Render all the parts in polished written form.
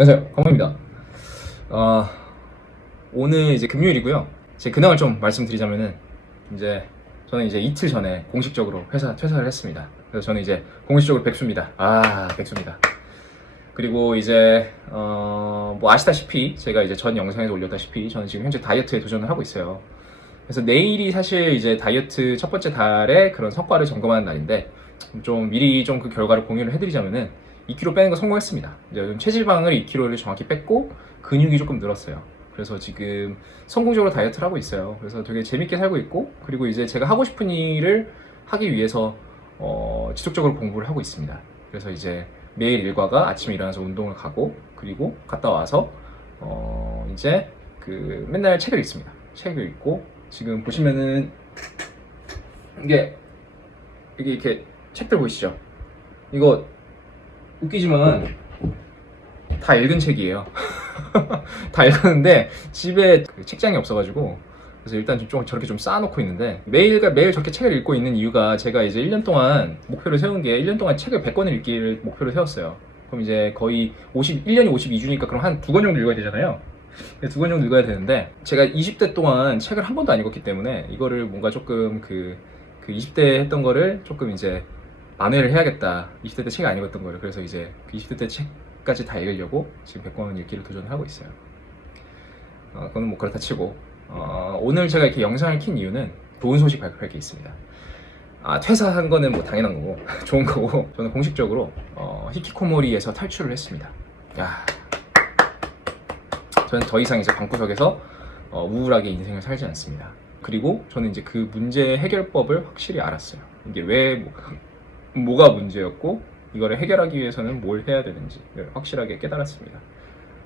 안녕하세요, 황모입니다. 어, 오늘 이제 금요일이고요. 제 근황을 좀 말씀드리자면은 이제 저는 이제 이틀 전에 공식적으로 회사 퇴사를 했습니다. 그래서 저는 이제 공식적으로 백수입니다. 백수입니다. 그리고 이제 뭐 아시다시피 제가 이제 전 영상에서 올렸다시피 저는 지금 현재 다이어트에 도전을 하고 있어요. 그래서 내일이 사실 이제 다이어트 첫 번째 달의 그런 성과를 점검하는 날인데 좀 미리 좀 그 결과를 공유를 해드리자면은 2kg 빼는 거 성공했습니다. 이제 체지방을 2kg를 정확히 뺐고 근육이 조금 늘었어요. 그래서 지금 성공적으로 다이어트를 하고 있어요. 그래서 되게 재밌게 살고 있고, 그리고 이제 제가 하고 싶은 일을 하기 위해서 지속적으로 공부를 하고 있습니다. 그래서 이제 매일 일과가 아침에 일어나서 운동을 가고, 그리고 갔다 와서 이제 그 맨날 책을 읽습니다. 책을 읽고, 지금 보시면은 이게 이렇게 책들 보이시죠? 이거 웃기지만 다 읽은 책이에요. 다 읽었는데 집에 그 책장이 없어가지고, 그래서 일단 좀 저렇게 좀 쌓아놓고 있는데, 매일 저렇게 책을 읽고 있는 이유가, 제가 이제 1년 동안 목표를 세운 게 1년 동안 책을 100권을 읽기를 목표를 세웠어요. 그럼 이제 거의 1년이 52주니까 그럼 한 2권 정도 읽어야 되잖아요. 2권 정도 읽어야 되는데, 제가 20대 동안 책을 한 번도 안 읽었기 때문에 이거를 뭔가 조금 그 20대 했던 거를 조금 이제 만회를 해야겠다. 20대 때 책 안 읽었던 거를. 그래서 이제 그 20대 때 책까지 다 읽으려고 지금 100권 읽기를 도전을 하고 있어요. 그거는 뭐 그렇다 치고, 오늘 제가 이렇게 영상을 킨 이유는 좋은 소식 발표할 게 있습니다. 퇴사한 거는 뭐 당연한 거고 좋은 거고, 저는 공식적으로 히키코모리에서 탈출을 했습니다. 저는 더 이상 이제 방구석에서 우울하게 인생을 살지 않습니다. 그리고 저는 이제 그 문제 해결법을 확실히 알았어요. 이게 왜 뭐가 문제였고, 이거를 해결하기 위해서는 뭘 해야 되는지 확실하게 깨달았습니다.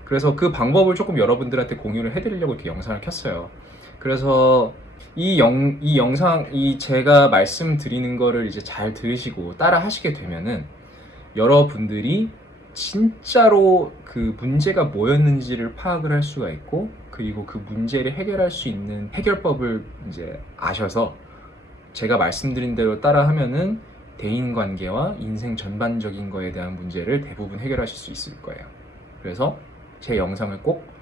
그래서 그 방법을 조금 여러분들한테 공유를 해드리려고 이렇게 영상을 켰어요. 그래서 이 영상, 제가 말씀드리는 거를 이제 잘 들으시고 따라 하시게 되면은 여러분들이 진짜로 그 문제가 뭐였는지를 파악을 할 수가 있고, 그리고 그 문제를 해결할 수 있는 해결법을 이제 아셔서 제가 말씀드린 대로 따라 하면은 대인관계와 인생 전반적인 거에 대한 문제를 대부분 해결하실 수 있을 거예요. 그래서 제 영상을 꼭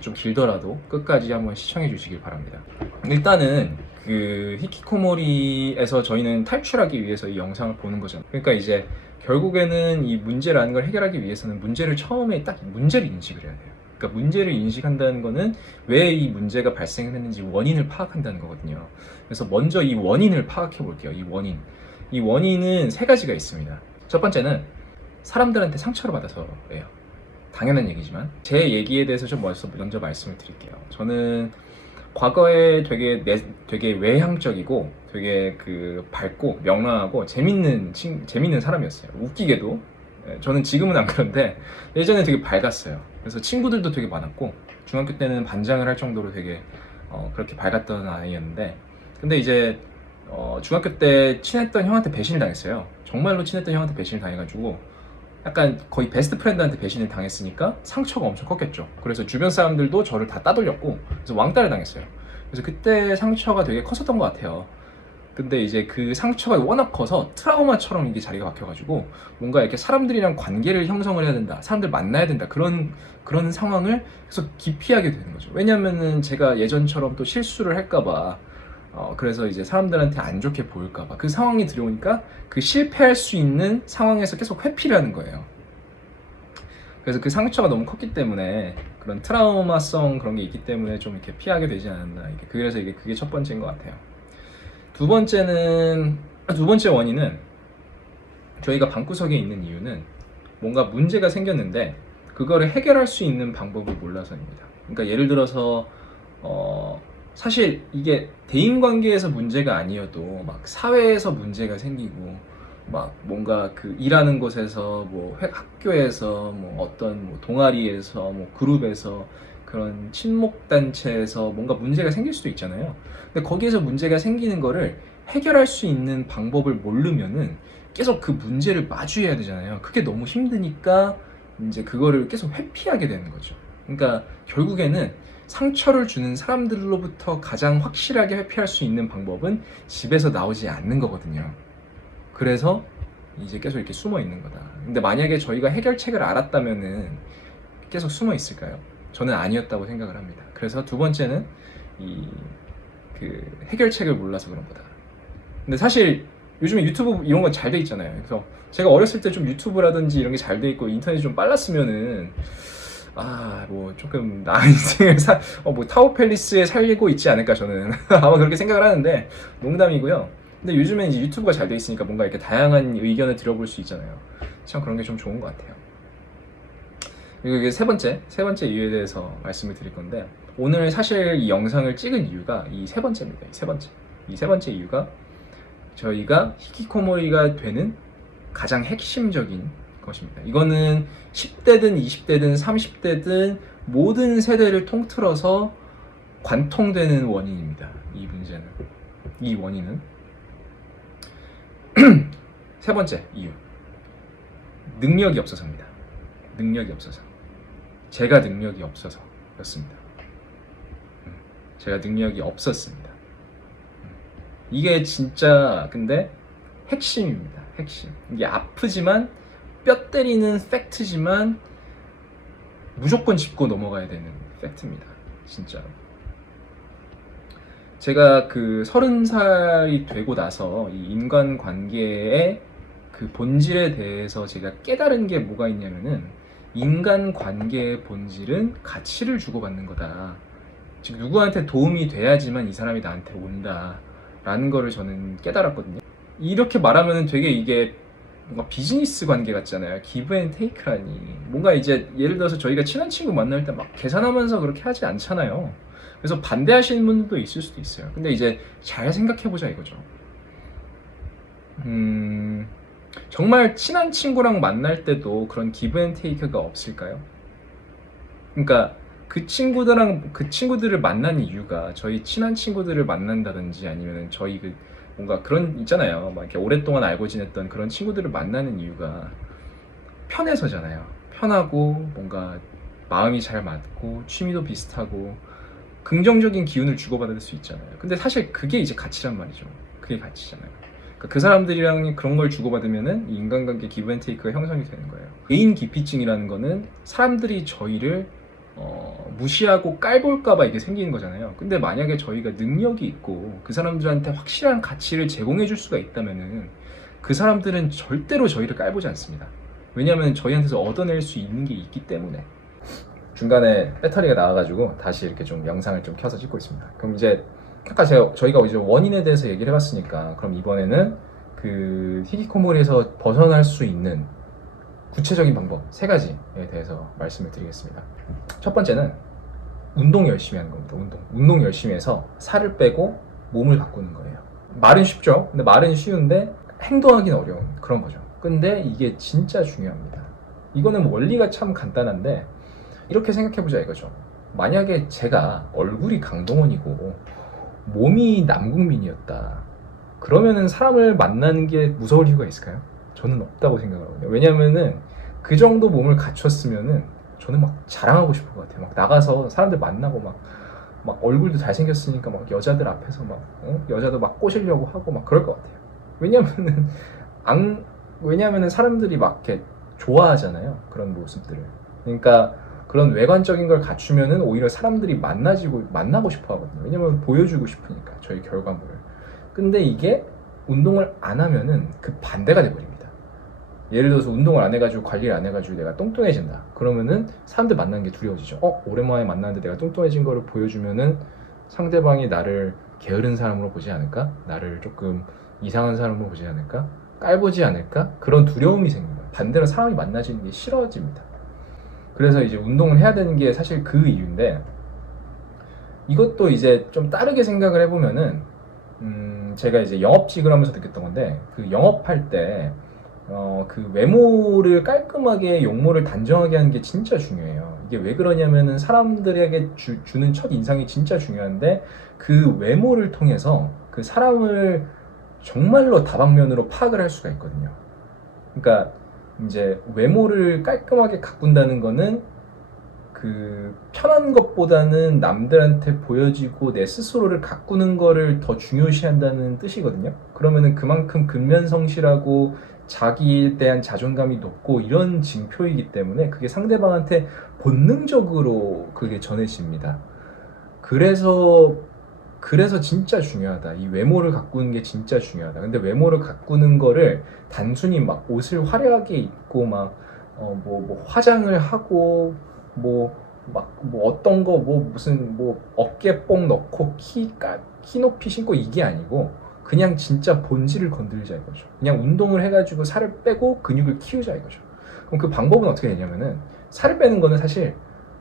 좀 길더라도 끝까지 한번 시청해 주시길 바랍니다. 일단은 그 히키코모리에서 저희는 탈출하기 위해서 이 영상을 보는 거잖아요. 그러니까 이제 결국에는 이 문제라는 걸 해결하기 위해서는 문제를 처음에 딱 문제를 인식을 해야 돼요. 그러니까 문제를 인식한다는 거는 왜 이 문제가 발생했는지 원인을 파악한다는 거거든요. 그래서 먼저 이 원인을 파악해 볼게요. 이 원인은 세 가지가 있습니다. 첫 번째는 사람들한테 상처를 받아서예요. 당연한 얘기지만 제 얘기에 대해서 좀 먼저 말씀을 드릴게요. 저는 과거에 되게 외향적이고 되게 그 밝고 명랑하고 재밌는 사람이었어요. 웃기게도. 저는 지금은 안 그런데 예전에 되게 밝았어요. 그래서 친구들도 되게 많았고, 중학교 때는 반장을 할 정도로 되게 그렇게 밝았던 아이였는데, 근데 이제 중학교 때 친했던 형한테 배신을 당했어요. 정말로 친했던 형한테 배신을 당해가지고 약간 거의 베스트 프렌드한테 배신을 당했으니까 상처가 엄청 컸겠죠. 그래서 주변 사람들도 저를 다 따돌렸고, 그래서 왕따를 당했어요. 그래서 그때 상처가 되게 컸었던 것 같아요. 근데 이제 그 상처가 워낙 커서 트라우마처럼 이게 자리가 박혀가지고 뭔가 이렇게 사람들이랑 관계를 형성을 해야 된다, 사람들 만나야 된다, 그런 상황을 계속 기피하게 되는 거죠. 왜냐면은 제가 예전처럼 또 실수를 할까봐, 그래서 이제 사람들한테 안 좋게 보일까봐, 그 상황이 들어오니까 그 실패할 수 있는 상황에서 계속 회피를 하는 거예요. 그래서 그 상처가 너무 컸기 때문에, 그런 트라우마성 그런 게 있기 때문에 좀 이렇게 피하게 되지 않았나. 그래서 그게 첫 번째인 것 같아요. 두 번째 원인은, 저희가 방구석에 있는 이유는 뭔가 문제가 생겼는데 그거를 해결할 수 있는 방법을 몰라서입니다. 그러니까 예를 들어서 사실 이게 대인관계에서 문제가 아니어도 막 사회에서 문제가 생기고, 막 뭔가 그 일하는 곳에서, 뭐 학교에서, 뭐 어떤 뭐 동아리에서, 뭐 그룹에서, 그런 친목단체에서 뭔가 문제가 생길 수도 있잖아요. 근데 거기에서 문제가 생기는 거를 해결할 수 있는 방법을 모르면은 계속 그 문제를 마주해야 되잖아요. 그게 너무 힘드니까 이제 그거를 계속 회피하게 되는 거죠. 그러니까 결국에는 상처를 주는 사람들로부터 가장 확실하게 회피할 수 있는 방법은 집에서 나오지 않는 거거든요. 그래서 이제 계속 이렇게 숨어 있는 거다. 근데 만약에 저희가 해결책을 알았다면은 계속 숨어 있을까요? 저는 아니었다고 생각을 합니다. 그래서 두 번째는 그 해결책을 몰라서 그런 거다. 근데 사실 요즘에 유튜브 이런 거 잘 돼 있잖아요. 그래서 제가 어렸을 때 좀 유튜브라든지 이런 게 잘 돼 있고 인터넷이 좀 빨랐으면은 뭐 조금 나은 인생을 뭐 타워팰리스에 살고 있지 않을까 저는 아마 그렇게 생각을 하는데 농담이고요. 근데 요즘엔 이제 유튜브가 잘 돼 있으니까 뭔가 이렇게 다양한 의견을 들어볼 수 있잖아요. 참 그런 게 좀 좋은 것 같아요. 그리고 이게 세 번째 이유에 대해서 말씀을 드릴 건데, 오늘 사실 이 영상을 찍은 이유가 이 세 번째입니다. 이 세 번째 이유가 저희가 히키코모리가 되는 가장 핵심적인 것입니다. 이거는 10대든 20대든 30대든 모든 세대를 통틀어서 관통되는 원인입니다. 이 원인은 세 번째 이유, 능력이 없어서입니다. 능력이 없어서. 제가 능력이 없어서였습니다. 제가 능력이 없었습니다. 이게 진짜 근데 핵심입니다. 핵심. 이게 아프지만 뼈 때리는 팩트지만 무조건 짚고 넘어가야 되는 팩트입니다. 진짜로. 제가 그 30살이 되고 나서 이 인간관계의 그 본질에 대해서 제가 깨달은 게 뭐가 있냐면은, 인간관계의 본질은 가치를 주고받는 거다. 즉 누구한테 도움이 돼야지만 이 사람이 나한테 온다 라는 거를 저는 깨달았거든요. 이렇게 말하면 되게 이게 뭔가 비즈니스 관계 같잖아요. 기브 앤 테이크라니. 뭔가 이제 예를 들어서 저희가 친한 친구 만날 때 막 계산하면서 그렇게 하지 않잖아요. 그래서 반대하시는 분들도 있을 수도 있어요. 근데 이제 잘 생각해보자 이거죠. 정말 친한 친구랑 만날 때도 그런 기브 앤 테이크가 없을까요? 그러니까 그 친구들을 만난 이유가, 저희 친한 친구들을 만난다든지 아니면 저희 그 뭔가 그런 있잖아요. 막 이렇게 오랫동안 알고 지냈던 그런 친구들을 만나는 이유가 편해서잖아요. 편하고 뭔가 마음이 잘 맞고 취미도 비슷하고 긍정적인 기운을 주고받을 수 있잖아요. 근데 사실 그게 이제 가치란 말이죠. 그게 가치잖아요. 그러니까 그 사람들이랑 그런 걸 주고받으면은 인간관계 기브 앤 테이크가 형성이 되는 거예요. 개인 기피증이라는 거는 사람들이 저희를 무시하고 깔볼까봐 이게 생기는 거잖아요. 근데 만약에 저희가 능력이 있고 그 사람들한테 확실한 가치를 제공해 줄 수가 있다면은 그 사람들은 절대로 저희를 깔보지 않습니다. 왜냐하면 저희한테서 얻어낼 수 있는 게 있기 때문에. 중간에 배터리가 나와가지고 다시 이렇게 좀 영상을 좀 켜서 찍고 있습니다. 그럼 이제 아까 저희가 이제 원인에 대해서 얘기를 해봤으니까, 그럼 이번에는 그 히키코모리에서 벗어날 수 있는 구체적인 방법 3가지에 대해서 말씀을 드리겠습니다. 첫 번째는 운동 열심히 하는 겁니다. 운동 열심히 해서 살을 빼고 몸을 가꾸는 거예요. 말은 쉽죠. 근데 말은 쉬운데 행동하기는 어려운 그런 거죠. 근데 이게 진짜 중요합니다. 이거는 원리가 참 간단한데 이렇게 생각해보자 이거죠. 만약에 제가 얼굴이 강동원이고 몸이 남궁민이었다, 그러면은 사람을 만나는 게 무서울 이유가 있을까요? 저는 없다고 생각하거든요. 왜냐면은 그 정도 몸을 갖췄으면은 저는 막 자랑하고 싶을 것 같아요. 막 나가서 사람들 만나고 막 얼굴도 잘생겼으니까 막 여자들 앞에서 여자도 막 꼬시려고 하고 막 그럴 것 같아요. 왜냐면은 사람들이 막 이렇게 좋아하잖아요. 그런 모습들을. 그러니까 그런 외관적인 걸 갖추면은 오히려 사람들이 만나고 싶어 하거든요. 왜냐면 보여주고 싶으니까 저희 결과물을. 근데 이게 운동을 안 하면은 그 반대가 돼버립니다. 예를 들어서 운동을 안 해가지고 관리를 안 해가지고 내가 똥똥해진다. 그러면은 사람들 만나는 게 두려워지죠. 오랜만에 만났는데 내가 똥똥해진 거를 보여주면은 상대방이 나를 게으른 사람으로 보지 않을까? 나를 조금 이상한 사람으로 보지 않을까? 깔보지 않을까? 그런 두려움이 생깁니다. 반대로 사람이 만나지는 게 싫어집니다. 그래서 이제 운동을 해야 되는 게 사실 그 이유인데, 이것도 이제 좀 다르게 생각을 해보면은 제가 이제 영업직을 하면서 느꼈던 건데, 그 영업할 때 그 외모를 깔끔하게 용모를 단정하게 하는 게 진짜 중요해요. 이게 왜 그러냐면은 사람들에게 주는 첫 인상이 진짜 중요한데, 그 외모를 통해서 그 사람을 정말로 다방면으로 파악을 할 수가 있거든요. 그러니까 이제 외모를 깔끔하게 가꾼다는 거는 그 편한 것보다는 남들한테 보여지고 내 스스로를 가꾸는 거를 더 중요시한다는 뜻이거든요. 그러면은 그만큼 근면성실하고 자기에 대한 자존감이 높고 이런 징표이기 때문에 그게 상대방한테 본능적으로 그게 전해집니다. 그래서 진짜 중요하다. 이 외모를 가꾸는 게 진짜 중요하다. 근데 외모를 가꾸는 거를 단순히 막 옷을 화려하게 입고 뭐 화장을 하고 뭐 어떤 거 무슨 어깨 뽕 넣고 키 높이 신고 이게 아니고 그냥 진짜 본질을 건들자 이거죠. 그냥 운동을 해가지고 살을 빼고 근육을 키우자 이거죠. 그럼 그 방법은 어떻게 되냐면은 살을 빼는 거는 사실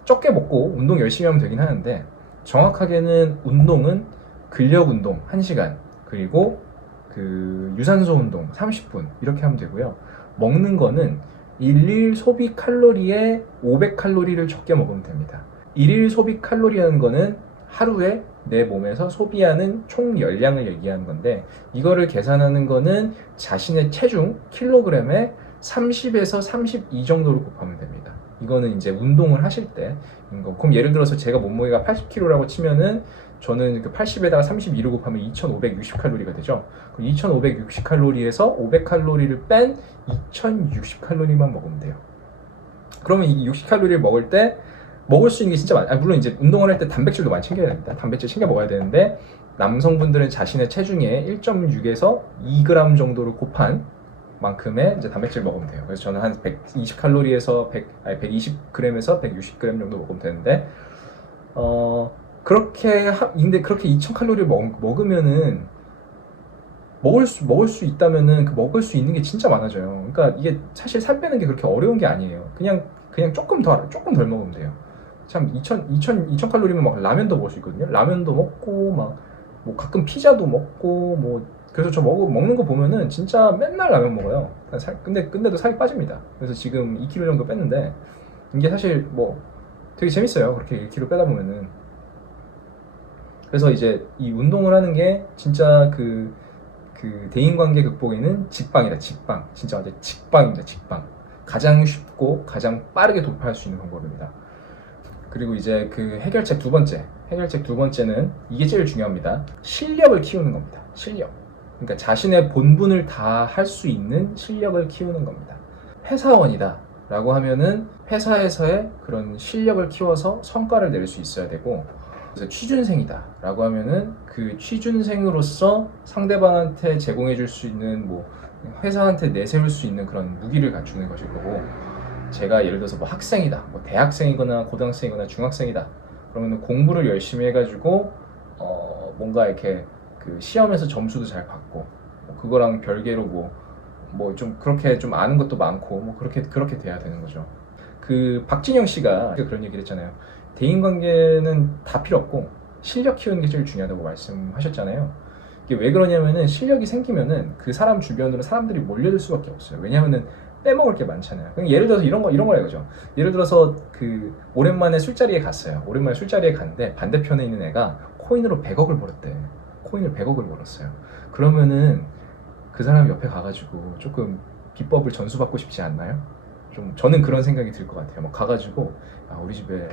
적게 먹고 운동 열심히 하면 되긴 하는데 정확하게는 운동은 근력 운동 1시간 그리고 그 유산소 운동 30분 이렇게 하면 되고요. 먹는 거는 일일 소비 칼로리에 500칼로리를 적게 먹으면 됩니다. 일일 소비 칼로리라는 거는 하루에 내 몸에서 소비하는 총 열량을 얘기하는 건데 이거를 계산하는 거는 자신의 체중 킬로그램에 30에서 32 정도로 곱하면 됩니다. 이거는 이제 운동을 하실 때 그럼 예를 들어서 제가 몸무게가 80kg라고 치면은 저는 그 80에다가 32를 곱하면 2560칼로리가 되죠. 그럼 2560칼로리에서 500칼로리를 뺀 2060칼로리만 먹으면 돼요. 그러면 이 60칼로리를 먹을 때 먹을 수 있는 게 진짜 많아요. 물론 이제 운동을 할 때 단백질도 많이 챙겨야 됩니다. 단백질 챙겨 먹어야 되는데 남성분들은 자신의 체중에 1.6에서 2g 정도를 곱한 만큼의 이제 단백질 먹으면 돼요. 그래서 저는 한 120칼로리에서 120g에서 160g 정도 먹으면 되는데 근데 그렇게 2000칼로리를 먹으면은 먹을 수 있다면은 그 먹을 수 있는 게 진짜 많아져요. 그러니까 이게 사실 살 빼는 게 그렇게 어려운 게 아니에요. 그냥 조금 덜 먹으면 돼요. 참 2000칼로리면 막 라면도 먹을 수 있거든요. 라면도 먹고 뭐 가끔 피자도 먹고 그래서 저 먹는 거 보면은 진짜 맨날 라면 먹어요. 근데도 살이 빠집니다. 그래서 지금 2kg 정도 뺐는데 이게 사실 되게 재밌어요. 그렇게 1kg 빼다 보면은. 그래서 이제 이 운동을 하는 게 진짜 그 대인관계 극복에는 직방이다. 직방. 진짜 완전 직방입니다. 직방. 가장 쉽고 가장 빠르게 돌파할 수 있는 방법입니다. 그리고 이제 그 해결책 두 번째는 이게 제일 중요합니다. 실력을 키우는 겁니다. 실력. 그러니까 자신의 본분을 다 할 수 있는 실력을 키우는 겁니다. 회사원이다 라고 하면은 회사에서의 그런 실력을 키워서 성과를 낼 수 있어야 되고, 그래서 취준생이다 라고 하면은 그 취준생으로서 상대방한테 제공해 줄 수 있는 회사한테 내세울 수 있는 그런 무기를 갖추는 것일 거고, 제가 예를 들어서 학생이다, 대학생이거나 고등학생이거나 중학생이다 그러면 공부를 열심히 해가지고 뭔가 이렇게 그 시험에서 점수도 잘 받고 그거랑 별개로 좀 그렇게 좀 아는 것도 많고 그렇게 돼야 되는 거죠. 그 박진영 씨가 그런 얘기를 했잖아요. 대인관계는 다 필요 없고 실력 키우는 게 제일 중요하다고 말씀하셨잖아요. 이게 왜 그러냐면은 실력이 생기면은 그 사람 주변으로 사람들이 몰려들 수밖에 없어요. 왜냐하면은 빼먹을 게 많잖아요. 예를 들어서 이런 거 이거죠. 예를 들어서 그 오랜만에 술자리에 갔어요. 오랜만에 술자리에 갔는데 반대편에 있는 애가 코인으로 100억을 벌었대. 코인을 100억을 벌었어요. 그러면은 그 사람 옆에 가가지고 조금 비법을 전수받고 싶지 않나요? 저는 그런 생각이 들 것 같아요. 가가지고 우리 집에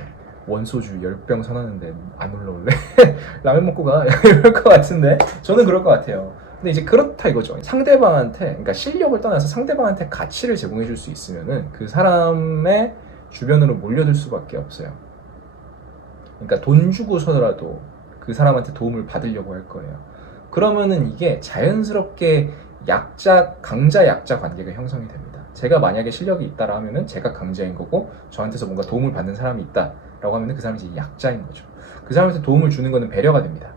원소주 10병 사놨는데 안 올라올래? 라면 먹고 가? 이럴 것 같은데 저는 그럴 것 같아요. 근데 이제 그렇다 이거죠. 상대방한테, 그러니까 실력을 떠나서 상대방한테 가치를 제공해 줄 수 있으면은 그 사람의 주변으로 몰려들 수밖에 없어요. 그러니까 돈 주고서라도 그 사람한테 도움을 받으려고 할 거예요. 그러면은 이게 자연스럽게 강자 약자 관계가 형성이 됩니다. 제가 만약에 실력이 있다라 하면은 제가 강자인 거고, 저한테서 뭔가 도움을 받는 사람이 있다라고 하면은 그 사람이 이제 약자인 거죠. 그 사람한테 도움을 주는 거는 배려가 됩니다.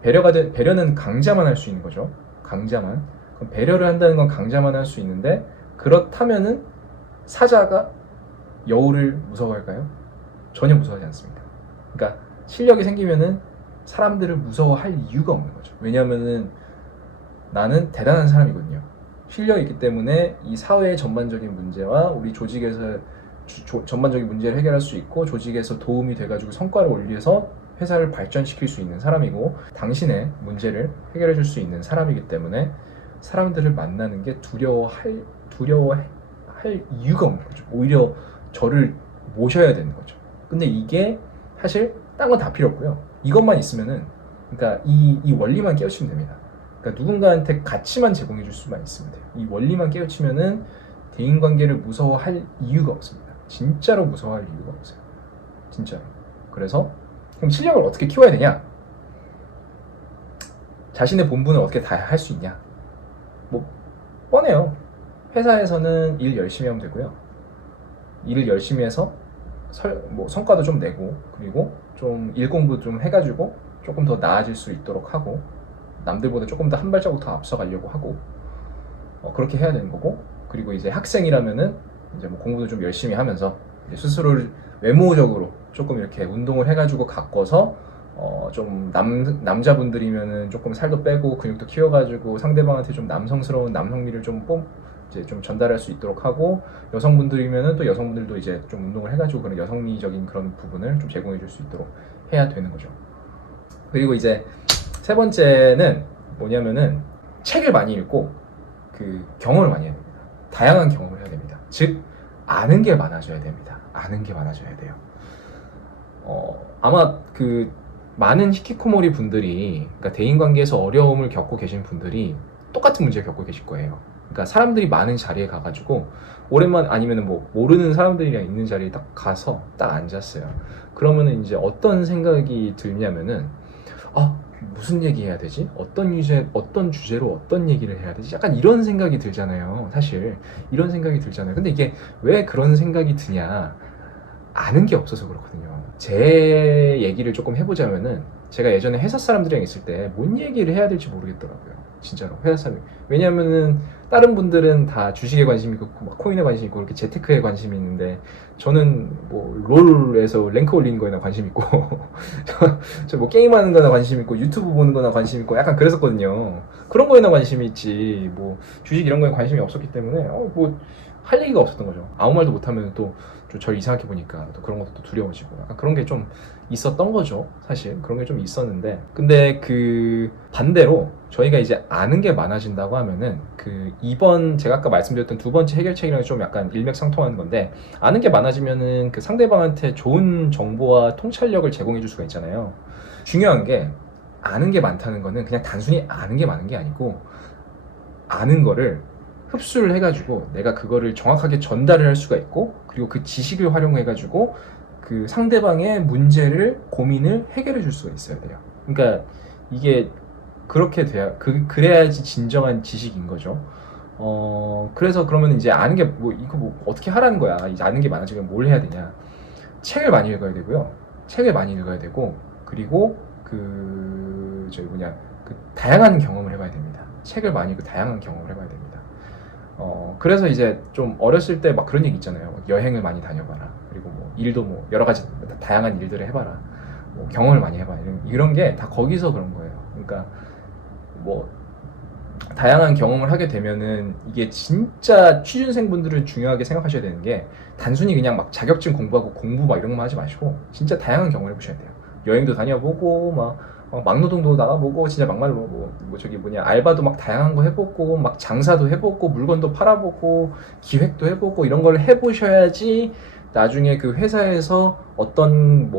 배려는 강자만 할 수 있는 거죠. 강자만. 그럼 배려를 한다는 건 강자만 할 수 있는데, 그렇다면은 사자가 여우를 무서워할까요? 전혀 무서워하지 않습니다. 그러니까 실력이 생기면은 사람들을 무서워할 이유가 없는 거죠. 왜냐하면은 나는 대단한 사람이거든요. 실력이 있기 때문에 이 사회의 전반적인 문제와 우리 조직에서 전반적인 문제를 해결할 수 있고, 조직에서 도움이 돼가지고 성과를 올려서 회사를 발전시킬 수 있는 사람이고, 당신의 문제를 해결해 줄 수 있는 사람이기 때문에 사람들을 만나는 게 두려워할 이유가 없는 거죠. 오히려 저를 모셔야 되는 거죠. 근데 이게 사실 딴 건 다 필요 없고요. 이것만 있으면은, 그러니까 이 원리만 깨우치면 됩니다. 그러니까 그러니까 누군가한테 가치만 제공해 줄 수만 있으면 돼요. 이 원리만 깨우치면은 대인관계를 무서워할 이유가 없습니다. 진짜로 무서워할 이유가 없어요. 진짜로. 그래서 그럼 실력을 어떻게 키워야 되냐? 자신의 본분을 어떻게 다 할 수 있냐? 뭐 뻔해요. 회사에서는 일 열심히 하면 되고요. 일을 열심히 해서 성과도 좀 내고, 그리고 좀 일 공부 좀 해가지고 조금 더 나아질 수 있도록 하고, 남들보다 조금 더 한 발자국 더 앞서가려고 하고, 그렇게 해야 되는 거고, 그리고 이제 학생이라면은 이제 뭐 공부도 좀 열심히 하면서 이제 스스로를 외모적으로 조금 이렇게 운동을 해가지고 가꿔서 좀 남자분들이면은 조금 살도 빼고 근육도 키워가지고 상대방한테 좀 남성스러운 남성미를 이제 좀 전달할 수 있도록 하고, 여성분들이면은 또 여성분들도 이제 좀 운동을 해가지고 그런 여성미적인 그런 부분을 좀 제공해 줄 수 있도록 해야 되는 거죠. 그리고 이제 세 번째는 뭐냐면은 책을 많이 읽고 그 경험을 많이 해야 됩니다. 다양한 경험을 해야 됩니다. 즉 아는 게 많아져야 됩니다. 아는 게 많아져야 돼요. 아마 그 많은 히키코모리 분들이, 그러니까 대인관계에서 어려움을 겪고 계신 분들이 똑같은 문제를 겪고 계실 거예요. 그러니까 사람들이 많은 자리에 가가지고 아니면은 뭐 모르는 사람들이랑 있는 자리에 딱 가서 딱 앉았어요. 그러면은 이제 어떤 생각이 들냐면은 무슨 얘기 해야 되지? 어떤 주제로 어떤 얘기를 해야 되지? 약간 이런 생각이 들잖아요. 사실 이런 생각이 들잖아요. 근데 이게 왜 그런 생각이 드냐? 아는 게 없어서 그렇거든요. 제 얘기를 조금 해보자면은, 제가 예전에 회사 사람들이랑 있을 때 뭔 얘기를 해야 될지 모르겠더라고요. 진짜로 회사 사람이. 왜냐면은 다른 분들은 다 주식에 관심이 있고 막 코인에 관심이 있고 이렇게 재테크에 관심이 있는데, 저는 뭐 롤에서 랭크 올리는 거에나 관심 있고 저 뭐 게임하는 거나 관심 있고 유튜브 보는 거나 관심 있고 약간 그랬었거든요. 그런 거에나 관심이 있지 뭐 주식 이런 거에 관심이 없었기 때문에 뭐 할 얘기가 없었던 거죠. 아무 말도 못하면 또 절 이상하게 보니까 또 그런 것도 또 두려워지고 약간 그런 게 좀 있었던 거죠. 사실 그런 게 좀 있었는데, 근데 그 반대로 저희가 이제 아는 게 많아진다고 하면은 제가 아까 말씀드렸던 두 번째 해결책이랑 좀 약간 일맥상통하는 건데, 아는 게 많아지면은 그 상대방한테 좋은 정보와 통찰력을 제공해 줄 수가 있잖아요. 중요한 게, 아는 게 많다는 거는 그냥 단순히 아는 게 많은 게 아니고, 아는 거를 흡수를 해가지고 내가 그거를 정확하게 전달을 할 수가 있고, 그리고 그 지식을 활용해가지고 그 상대방의 문제를, 고민을 해결해 줄 수가 있어야 돼요. 그러니까 이게 그렇게 돼야, 그래야지 진정한 지식인 거죠. 그래서 그러면 이제 아는 게 이거 어떻게 하라는 거야. 이제 아는 게 많아지면 뭘 해야 되냐. 책을 많이 읽어야 되고요. 책을 많이 읽어야 되고, 그리고 다양한 경험을 해봐야 됩니다. 책을 많이 읽고 다양한 경험을 해봐야 됩니다. 그래서 이제 좀 어렸을 때 막 그런 얘기 있잖아요. 여행을 많이 다녀봐라. 그리고 뭐 일도 뭐 여러 가지 다양한 일들을 해봐라. 뭐 경험을 많이 해봐. 이런 게 다 거기서 그런 거예요. 그러니까 뭐 다양한 경험을 하게 되면은, 이게 진짜 취준생분들은 중요하게 생각하셔야 되는 게, 단순히 그냥 막 자격증 공부하고 공부 막 이런 것만 하지 마시고 진짜 다양한 경험을 해보셔야 돼요. 여행도 다녀보고 막노동도 나가보고, 진짜 막말로 알바도 막 다양한 거 해보고, 막 장사도 해보고, 물건도 팔아보고, 기획도 해보고, 이런 걸 해보셔야지 나중에 그 회사에서 어떤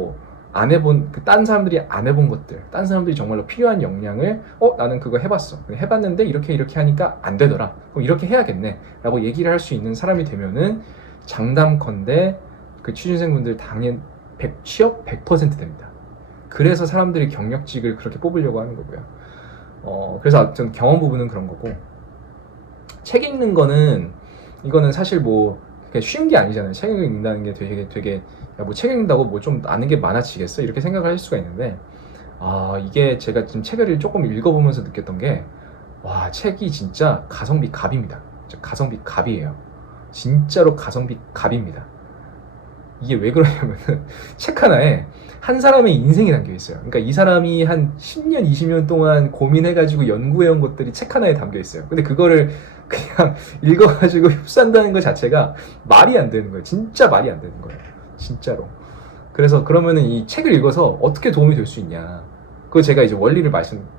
안 해본, 딴 사람들이 안 해본 것들, 딴 사람들이 정말로 필요한 역량을 나는 그거 해봤어, 해봤는데 이렇게 하니까 안 되더라, 그럼 이렇게 해야겠네 라고 얘기를 할 수 있는 사람이 되면은, 장담컨대 그 취준생분들 취업 100% 됩니다. 그래서 사람들이 경력직을 그렇게 뽑으려고 하는 거고요. 그래서 전 경험 부분은 그런 거고, 책 읽는 거는, 이거는 사실 쉬운 게 아니잖아요. 책 읽는다는 게 되게 책 읽는다고 뭐 좀 아는 게 많아지겠어? 이렇게 생각을 할 수가 있는데, 이게 제가 지금 책을 조금 읽어보면서 느꼈던 게, 책이 진짜 가성비 갑입니다. 가성비 갑이에요. 진짜로 가성비 갑입니다. 이게 왜 그러냐면은 책 하나에 한 사람의 인생이 담겨 있어요. 그러니까 이 사람이 한 10년, 20년 동안 고민해가지고 연구해온 것들이 책 하나에 담겨 있어요. 근데 그거를 그냥 읽어가지고 흡수한다는 것 자체가 말이 안 되는 거예요. 진짜 말이 안 되는 거예요. 진짜로. 그래서 그러면은 이 책을 읽어서 어떻게 도움이 될 수 있냐. 그거 제가 이제 원리를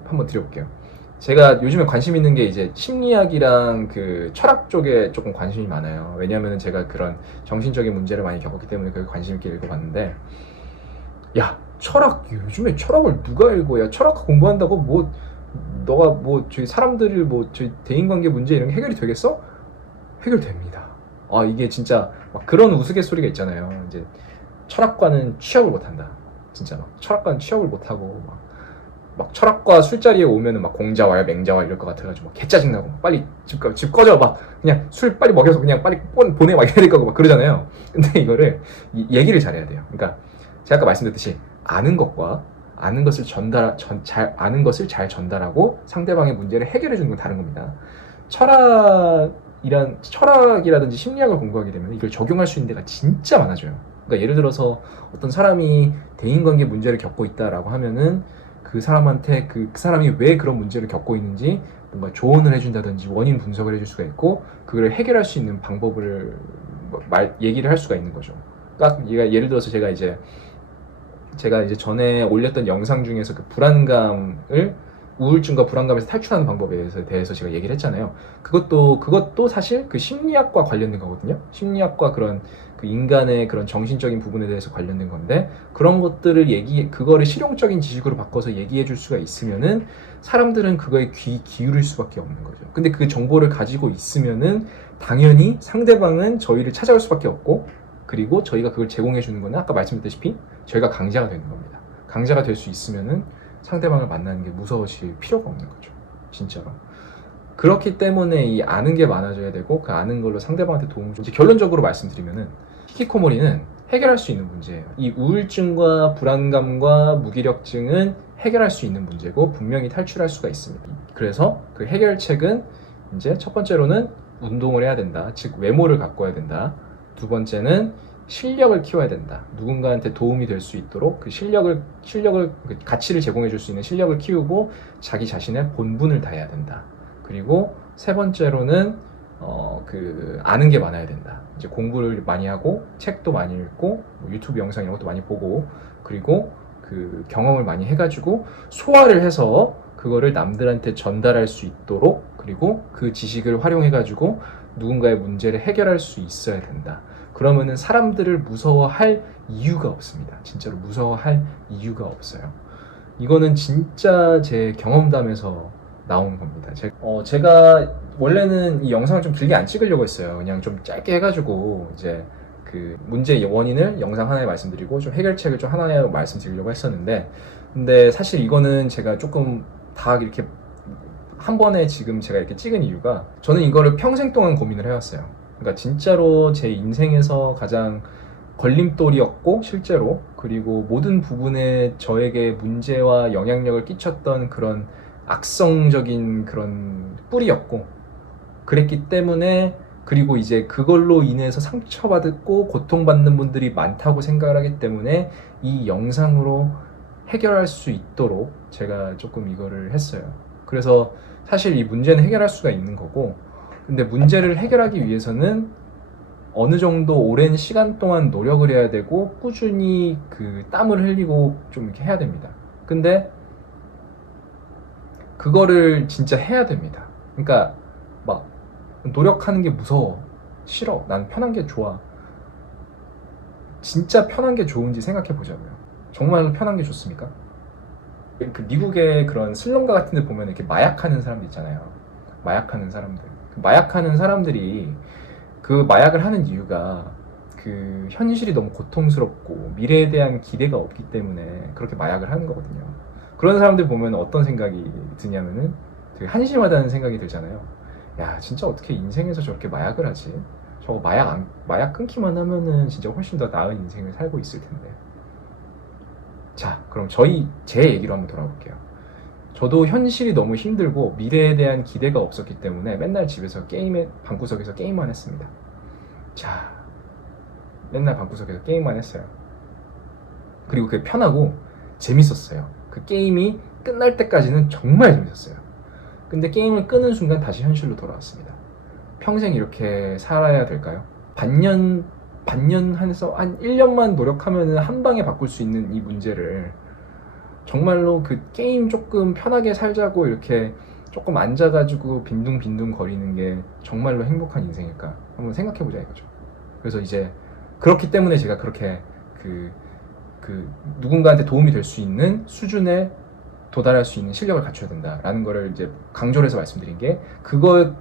한번 드려볼게요. 제가 요즘에 관심 있는 게 이제 심리학이랑 그 철학 쪽에 조금 관심이 많아요. 왜냐면은 제가 그런 정신적인 문제를 많이 겪었기 때문에 그게 관심 있게 읽어봤는데, 요즘에 철학을 누가 읽어? 야, 철학 공부한다고 너가 뭐 저희 사람들을 뭐 저희 대인관계 문제 이런 게 해결이 되겠어? 해결됩니다. 아 이게 진짜 막 그런 우스갯소리가 있잖아요. 이제 철학과는 취업을 못한다. 진짜 막 철학과는 취업을 못하고 막 철학과 술자리에 오면은 막 공자와야 맹자와 이럴 것 같아가지고 막 개짜증나고 빨리 집 꺼져 막 그냥 술 빨리 먹여서 그냥 빨리 보내 막 이래야 될 거고 막 그러잖아요. 근데 이거를 얘기를 잘해야 돼요. 그러니까 제가 아까 말씀드렸듯이 아는 것과 아는 것을 아는 것을 잘 전달하고 상대방의 문제를 해결해 주는 건 다른 겁니다. 철학이라든지 심리학을 공부하게 되면 이걸 적용할 수 있는 데가 진짜 많아져요. 그러니까 예를 들어서 어떤 사람이 대인관계 문제를 겪고 있다라고 하면은 그 사람한테 그 사람이 왜 그런 문제를 겪고 있는지 뭔가 조언을 해준다든지 원인 분석을 해줄 수가 있고 그걸 해결할 수 있는 방법을 얘기를 할 수가 있는 거죠. 그러니까 예를 들어서 제가 이제 전에 올렸던 영상 중에서 그 우울증과 불안감에서 탈출하는 방법에 대해서 제가 얘기를 했잖아요. 그것도 사실 그 심리학과 관련된 거거든요. 심리학과 그런 그 인간의 그런 정신적인 부분에 대해서 관련된 건데 그런 것들을 그거를 실용적인 지식으로 바꿔서 얘기해 줄 수가 있으면은 사람들은 그거에 귀 기울일 수밖에 없는 거죠. 근데 그 정보를 가지고 있으면은 당연히 상대방은 저희를 찾아올 수밖에 없고 그리고 저희가 그걸 제공해 주는 거는 아까 말씀드렸다시피 저희가 강자가 되는 겁니다. 강자가 될 수 있으면은 상대방을 만나는 게 무서워질 필요가 없는 거죠. 진짜로. 그렇기 때문에 이 아는 게 많아져야 되고 그 아는 걸로 상대방한테 도움을 좀 결론적으로 말씀드리면은 히키코모리는 해결할 수 있는 문제예요. 이 우울증과 불안감과 무기력증은 해결할 수 있는 문제고 분명히 탈출할 수가 있습니다. 그래서 그 해결책은 이제 첫 번째로는 운동을 해야 된다. 즉 외모를 가꿔야 된다. 두 번째는 실력을 키워야 된다. 누군가한테 도움이 될 수 있도록 그 가치를 제공해 줄 수 있는 실력을 키우고 자기 자신의 본분을 다해야 된다. 그리고 세 번째로는 아는 게 많아야 된다. 이제 공부를 많이 하고 책도 많이 읽고 뭐 유튜브 영상 이런 것도 많이 보고 그리고 그 경험을 많이 해가지고 소화를 해서 그거를 남들한테 전달할 수 있도록 그리고 그 지식을 활용해가지고 누군가의 문제를 해결할 수 있어야 된다. 그러면은 사람들을 무서워할 이유가 없습니다. 진짜로 무서워할 이유가 없어요. 이거는 진짜 제 경험담에서 나온 겁니다. 제가 원래는 이 영상을 좀 길게 안 찍으려고 했어요. 그냥 좀 짧게 해가지고 이제 그 문제의 원인을 영상 하나에 말씀드리고 좀 해결책을 좀 하나에 말씀드리려고 했었는데 근데 사실 이거는 제가 조금 다 이렇게 한 번에 지금 제가 이렇게 찍은 이유가 저는 이거를 평생 동안 고민을 해왔어요. 그러니까 진짜로 제 인생에서 가장 걸림돌이었고 실제로 그리고 모든 부분에 저에게 문제와 영향력을 끼쳤던 그런 악성적인 그런 뿌리였고 그랬기 때문에 그리고 이제 그걸로 인해서 상처받고 고통받는 분들이 많다고 생각을 하기 때문에 이 영상으로 해결할 수 있도록 제가 조금 이거를 했어요. 그래서 사실 이 문제는 해결할 수가 있는 거고 근데 문제를 해결하기 위해서는 어느 정도 오랜 시간 동안 노력을 해야 되고 꾸준히 그 땀을 흘리고 좀 이렇게 해야 됩니다. 근데 그거를 진짜 해야 됩니다. 그러니까 막 노력하는 게 무서워. 싫어. 난 편한 게 좋아. 진짜 편한 게 좋은지 생각해 보자고요. 정말 편한 게 좋습니까? 그 미국의 그런 슬럼가 같은 데 보면 이렇게 마약하는 사람들 있잖아요. 마약하는 사람들. 그 마약하는 사람들이 그 마약을 하는 이유가 그 현실이 너무 고통스럽고 미래에 대한 기대가 없기 때문에 그렇게 마약을 하는 거거든요. 그런 사람들 보면 어떤 생각이 드냐면은 되게 한심하다는 생각이 들잖아요. 야, 진짜 어떻게 인생에서 저렇게 마약을 하지? 저거 마약 끊기만 하면은 진짜 훨씬 더 나은 인생을 살고 있을 텐데. 자, 그럼 제 얘기로 한번 돌아볼게요. 저도 현실이 너무 힘들고 미래에 대한 기대가 없었기 때문에 맨날 집에서 방구석에서 게임만 했습니다. 자, 맨날 방구석에서 게임만 했어요. 그리고 그게 편하고 재밌었어요. 그 게임이 끝날 때까지는 정말 재밌었어요. 근데 게임을 끄는 순간 다시 현실로 돌아왔습니다. 평생 이렇게 살아야 될까요? 반년 해서 한 1년만 노력하면 한 방에 바꿀 수 있는 이 문제를 정말로 그 게임 조금 편하게 살자고 이렇게 조금 앉아가지고 빈둥빈둥 거리는 게 정말로 행복한 인생일까? 한번 생각해보자 이거죠. 그래서 이제 그렇기 때문에 제가 그렇게 누군가한테 도움이 될 수 있는 수준의 도달할 수 있는 실력을 갖춰야 된다라는 거를 이제 강조를 해서 말씀드린 게 그거를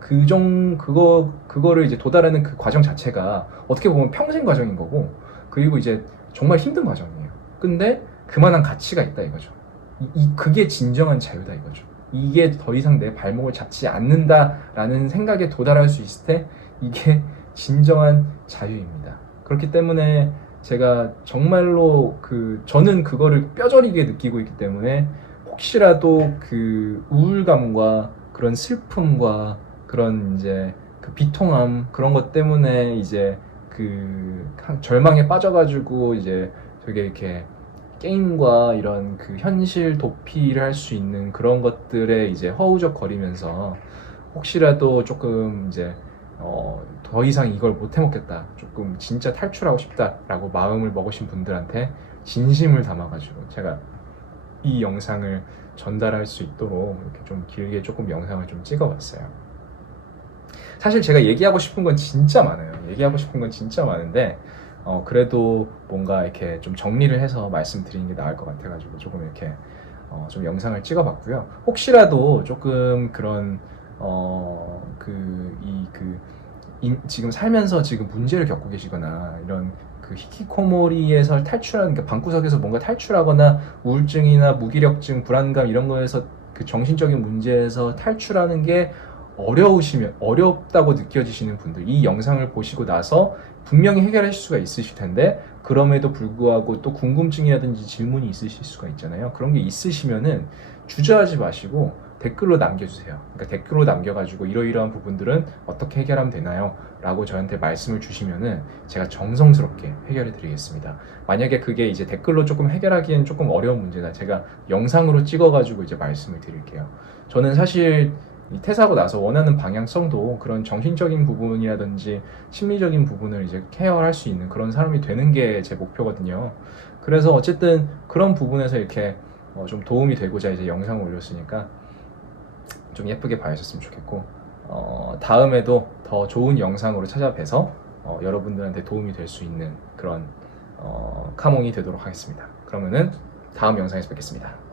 이제 도달하는 그 과정 자체가 어떻게 보면 평생 과정인 거고, 그리고 이제 정말 힘든 과정이에요. 근데 그만한 가치가 있다 이거죠. 그게 진정한 자유다 이거죠. 이게 더 이상 내 발목을 잡지 않는다라는 생각에 도달할 수 있을 때 이게 진정한 자유입니다. 그렇기 때문에 제가 정말로 저는 그거를 뼈저리게 느끼고 있기 때문에 혹시라도 그 우울감과 그런 슬픔과 그런 이제 그 비통함 그런 것 때문에 이제 그 절망에 빠져가지고 이제 되게 이렇게 게임과 이런 그 현실 도피를 할 수 있는 그런 것들에 이제 허우적거리면서 혹시라도 조금 이제 더 이상 이걸 못 해먹겠다, 조금 진짜 탈출하고 싶다라고 마음을 먹으신 분들한테 진심을 담아가지고 제가 이 영상을 전달할 수 있도록 이렇게 좀 길게 조금 영상을 좀 찍어봤어요. 사실 제가 얘기하고 싶은 건 진짜 많아요. 얘기하고 싶은 건 진짜 많은데 그래도 뭔가 이렇게 좀 정리를 해서 말씀드리는 게 나을 것 같아가지고 조금 이렇게 좀 영상을 찍어봤고요. 혹시라도 조금 그런 지금 살면서 지금 문제를 겪고 계시거나 이런 그 히키코모리에서 탈출하는, 그러니까 방구석에서 뭔가 탈출하거나 우울증이나 무기력증, 불안감 이런 거에서 그 정신적인 문제에서 탈출하는 게 어렵다고 느껴지시는 분들, 이 영상을 보시고 나서 분명히 해결하실 수가 있으실 텐데 그럼에도 불구하고 또 궁금증이라든지 질문이 있으실 수가 있잖아요. 그런 게 있으시면은 주저하지 마시고 댓글로 남겨주세요. 그러니까 댓글로 남겨가지고 이러이러한 부분들은 어떻게 해결하면 되나요? 라고 저한테 말씀을 주시면은 제가 정성스럽게 해결해 드리겠습니다. 만약에 그게 이제 댓글로 조금 해결하기엔 조금 어려운 문제다, 제가 영상으로 찍어가지고 이제 말씀을 드릴게요. 저는 사실 퇴사하고 나서 원하는 방향성도 그런 정신적인 부분이라든지 심리적인 부분을 이제 케어할 수 있는 그런 사람이 되는 게 제 목표거든요. 그래서 어쨌든 그런 부분에서 이렇게 좀 도움이 되고자 이제 영상을 올렸으니까 좀 예쁘게 봐주셨으면 좋겠고, 다음에도 더 좋은 영상으로 찾아뵈서 여러분들한테 도움이 될 수 있는 그런 카몽이 되도록 하겠습니다. 그러면은 다음 영상에서 뵙겠습니다.